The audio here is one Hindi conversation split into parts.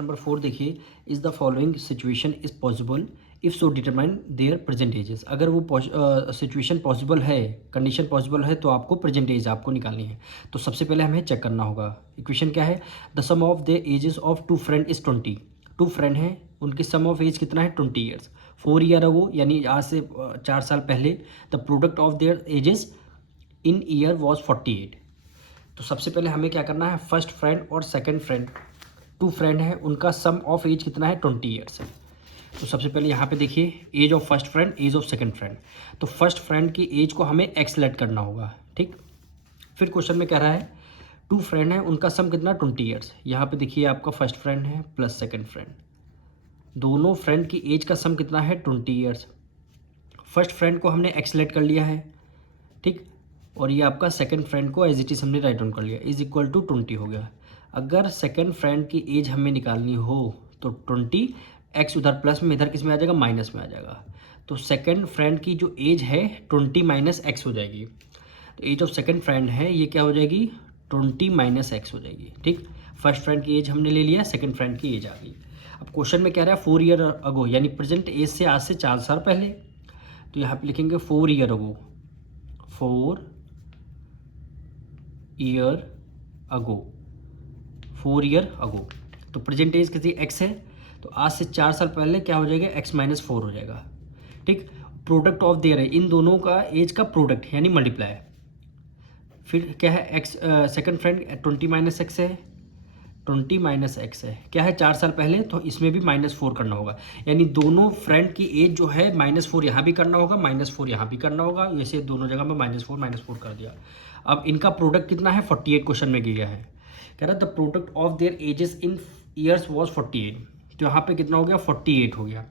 नंबर 4 देखिए, is the following situation is possible if so determine there present ages. अगर वो सिचुएशन पॉसिबल है, कंडीशन पॉसिबल है, तो आपको प्रेजेंट एज आपको निकालनी है। तो सबसे पहले हमें चेक करना होगा। इक्वेशन क्या है? The sum of the ages of two friend is 20। Two friend हैं, उनकी सम ऑफ एज कितना है? 20 ईयर्स। 4 ईयर अगो, यानी आज से 4 साल पहले, the product of their edges in year was 48। तो सबसे पहले हमें क्या करना है? फर्स्ट फ्रेंड और सेकंड फ्रेंड, टू फ्रेंड है, उनका सम ऑफ एज कितना है? 20 ईयर्स है। तो सबसे पहले यहाँ पे देखिए, age of first friend, age of second friend. तो फर्स्ट फ्रेंड की एज को हमें एक्सलेट करना होगा, ठीक। फिर क्वेश्चन में कह रहा है टू फ्रेंड है, उनका सम कितना? 20 ईयर्स। यहाँ पे देखिए आपका फर्स्ट फ्रेंड है प्लस सेकंड फ्रेंड, दोनों फ्रेंड की एज का सम कितना है? 20 ईयर्स। फर्स्ट फ्रेंड को हमने एक्सलेट कर लिया है, ठीक। और ये आपका सेकंड फ्रेंड को एज इट इज हमने राइट डाउन कर लिया, इज इक्वल टू 20 हो गया। अगर सेकंड फ्रेंड की एज हमें निकालनी हो तो 20, एक्स उधर प्लस में, इधर किस में आ जाएगा? माइनस में आ जाएगा। तो सेकंड फ्रेंड की जो एज है 20 माइनस एक्स हो जाएगी। तो एज ऑफ सेकंड फ्रेंड है, ये क्या हो जाएगी? 20 माइनस एक्स हो जाएगी, ठीक। फर्स्ट फ्रेंड की एज हमने ले लिया, सेकंड फ्रेंड की एज आ गई। अब क्वेश्चन में कह रहा है 4 ईयर अगो, यानी प्रेजेंट एज से आज से 4 साल पहले। तो यहाँ पे लिखेंगे 4 year ago, 4 year ago, 4 year ago. तो प्रेजेंट एज किसी एक्स है, तो आज से 4 साल पहले क्या हो जाएगा? एक्स माइनस 4 हो जाएगा, ठीक। प्रोडक्ट ऑफ देयर है, इन दोनों का एज का प्रोडक्ट यानी मल्टीप्लाई। फिर क्या है? X second friend 20 minus x है, 20 माइनस एक्स है, क्या है? 4 साल पहले, तो इसमें भी -4 करना होगा। यानी दोनों फ्रेंड की एज जो है -4 यहाँ भी करना होगा, -4 यहाँ भी करना होगा। वैसे दोनों जगह में -4 कर दिया। अब इनका प्रोडक्ट कितना है? 48 क्वेश्चन में दिया है। कह रहा the product of their edges in years was 48। तो यहाँ पे कितना हो गया? 48 हो गया,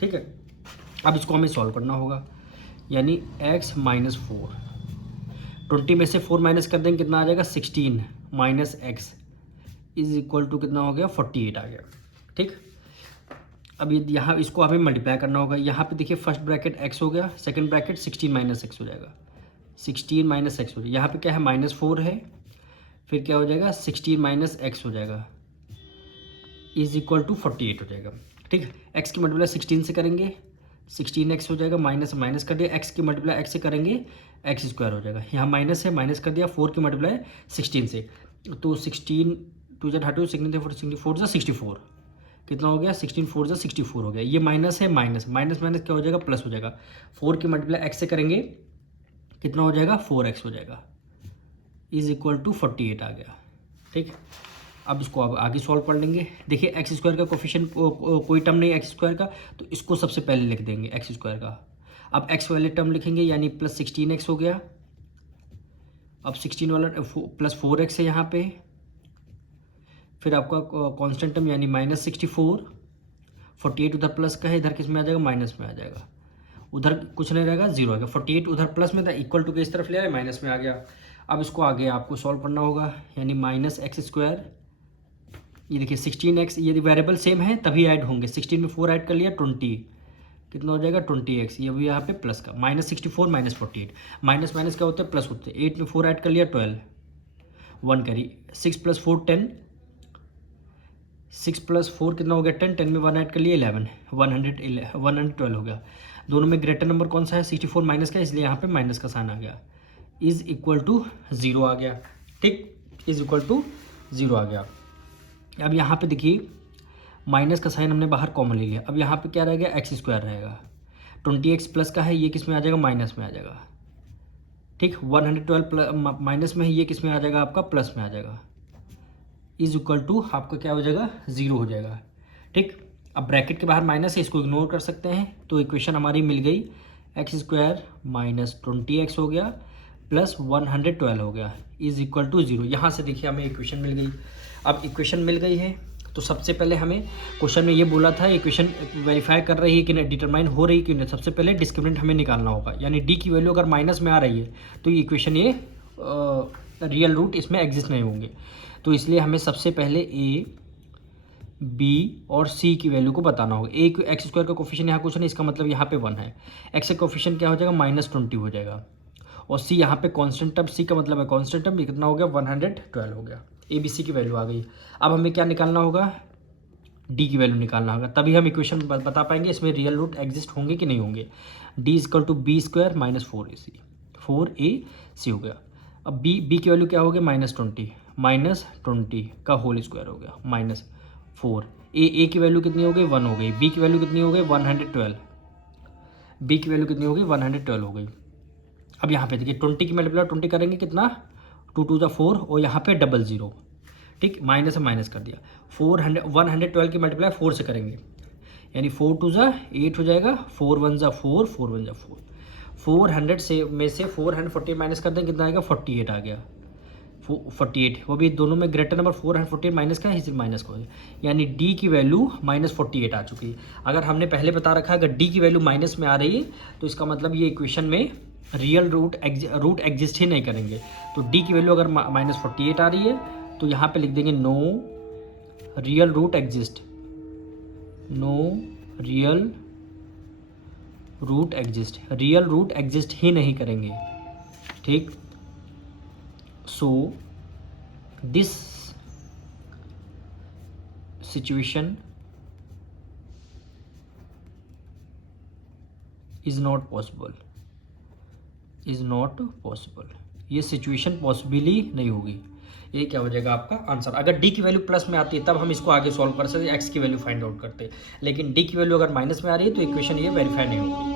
ठीक है। अब इसको हमें सॉल्व करना होगा, यानी x माइनस 4, 20 में से 4 माइनस कर देंगे, कितना आ जाएगा? 16 minus x is equal to कितना हो गया? 48 आ गया, ठीक। अब ये यहाँ इसको हमें मल्टीप्लाई करना होगा। यहाँ पे देखिए फर्स्ट ब्रैकेट x हो गया, सेकंड ब्रैकेट 16 माइनस एक्स हो जाएगा, 16 माइनस एक्स हो जाएगा। यहाँ पे क्या है? -4 है, फिर क्या हो जाएगा? 16 माइनस एक्स हो जाएगा, इज इक्वल टू 48 हो जाएगा, ठीक है। एक्स की मल्टीप्लाई 16 से करेंगे, 16x हो जाएगा, माइनस माइनस कर दिया, एक्स की मल्टीप्लाई एक्स से करेंगे, एक्स स्क्वायर हो जाएगा। यहाँ माइनस है, माइनस कर दिया, 4 की मल्टीप्लाई 16 से, तो 16 टू जा 32, 64 जा 64, कितना हो गया? 16 4 जा 64 हो गया। ये माइनस है, माइनस माइनस माइनस क्या हो जाएगा? प्लस हो जाएगा। 4 की मल्टीप्लाई एक्स से करेंगे, कितना हो जाएगा? 4x हो जाएगा, इज इक्वल टू 48 आ गया, ठीक। अब इसको अब आगे सॉल्व कर लेंगे। देखिए एक्स स्क्वायर का कोफिशिएंट कोई टर्म नहीं है एक्स स्क्वायर का, तो इसको सबसे पहले लिख देंगे एक्स स्क्वायर का। अब एक्स वाले टर्म लिखेंगे, यानी प्लस 16x हो गया। अब 16 वाला प्लस 4x है यहाँ पे, फिर आपका कांस्टेंट टर्म यानी -64, 48 उधर प्लस का है, इधर किस में आ जाएगा? माइनस में आ जाएगा। उधर कुछ नहीं रहेगा, जीरो आ गया। 48 उधर प्लस में था, इक्वल टू के इस तरफ ले आए, माइनस में आ गया। अब इसको आगे आपको सॉल्व करना होगा, यानी -x²। ये देखिए 16x, ये वेरिएबल सेम है तभी ऐड होंगे। 16 में 4 ऐड कर लिया, 20, कितना हो जाएगा? 20x। ये भी यहाँ पे प्लस का, -64 -48, माइनस माइनस क्या होता है? प्लस होते हैं। 8 में 4 ऐड कर लिया, 12, 1 करी, 6 + 4 10, 6 + 4 कितना हो गया? 10, 10 में 1 ऐड कर लिया, 11, 112 हो गया। दोनों में ग्रेटर नंबर कौन सा है? 64 माइनस का, इसलिए यहाँ पे माइनस का साइन आ गया, इज इक्वल टू 0 आ गया, ठीक, इज इक्वल टू 0 आ गया। अब यहाँ पे देखिए माइनस का साइन हमने बाहर कॉमन ले लिया। अब यहाँ पे क्या रहेगा? x² रहेगा। 20x प्लस का है, ये किस में आ जाएगा? माइनस में आ जाएगा, ठीक। 112 माइनस में है, ये किस में आ जाएगा? आपका प्लस में आ जाएगा, इज इक्वल टू आपका क्या हो जाएगा? 0 हो जाएगा, ठीक। अब ब्रैकेट के बाहर माइनस है, इसको इग्नोर कर सकते हैं। तो इक्वेशन हमारी मिल गई, x² माइनस 20x हो गया प्लस 112 हो गया, इज इक्वल टू 0। यहाँ से देखिए हमें इक्वेशन मिल गई। अब इक्वेशन मिल गई है, तो सबसे पहले हमें क्वेश्चन में ये बोला था इक्वेशन वेरीफाई कर रही है कि नहीं, डिटरमाइन हो रही है कि नहीं। सबसे पहले डिस्क्रिमिनेंट हमें निकालना होगा, यानी डी की वैल्यू अगर माइनस में आ रही है तो ये इक्वेशन ये रियल रूट इसमें एग्जिस्ट नहीं होंगे। तो इसलिए हमें सबसे पहले ए, बी और सी की वैल्यू को बताना होगा। ए x² का कोफिशिएंट यहाँ कुछ नहीं, इसका मतलब यहाँ पे 1 है। एक्स का कोफिशिएंट क्या हो जाएगा? -20 हो जाएगा। और सी यहाँ पे कांस्टेंट टर्म, सी का मतलब है कांस्टेंट टर्म, कितना हो गया? 112 हो गया। ए बी सी की वैल्यू आ गई। अब हमें क्या निकालना होगा? डी की वैल्यू निकालना होगा, तभी हम इक्वेशन बता पाएंगे इसमें रियल रूट एग्जिस्ट होंगे कि नहीं होंगे। D is equal to b square minus 4ac, 4ac हो गया। अब बी की वैल्यू क्या हो गया, -20 का होल स्क्वायर हो गया -4। ए की वैल्यू कितनी हो गई, 1 हो गई। बी की वैल्यू कितनी हो गई, 112। बी की वैल्यू कितनी हो गई, 112 हो गई। अब यहाँ पे देखिए 20 की मल्टीप्लाई 20 करेंगे कितना, 2 2 जा 4 और यहाँ पे 00, ठीक, माइनस से माइनस कर दिया। 112 की मल्टीप्लाई 4 से करेंगे, यानी 4 2 जा 8 हो जाएगा, 4 1 जा 4, 4 1 जा 4। 400 से में से 440 माइनस कर दें, कितना आएगा, 48 आ गया। 48, वो भी दोनों में ग्रेटर नंबर 448 माइनस का है, सिर्फ माइनस का है, यानी डी की वैल्यू -48 आ चुकी है। अगर हमने पहले बता रखा है अगर डी की वैल्यू माइनस में आ रही है तो इसका मतलब ये इक्वेशन में रियल रूट एग्जिस्ट ही नहीं करेंगे। तो डी की वैल्यू अगर -48 आ रही है तो यहाँ पे लिख देंगे no real root exist, no real root exist, real root exist ही नहीं करेंगे, ठीक। So this situation is not possible, is not possible, ये सिचुएशन पॉसिबली नहीं होगी। ये क्या हो जाएगा आपका आंसर। अगर डी की वैल्यू प्लस में आती है तब हम इसको आगे सॉल्व कर सकते हैं, एक्स की वैल्यू फाइंड आउट करते हैं, लेकिन डी की वैल्यू अगर माइनस में आ रही है तो इक्वेशन ये वेरीफाई नहीं होगी।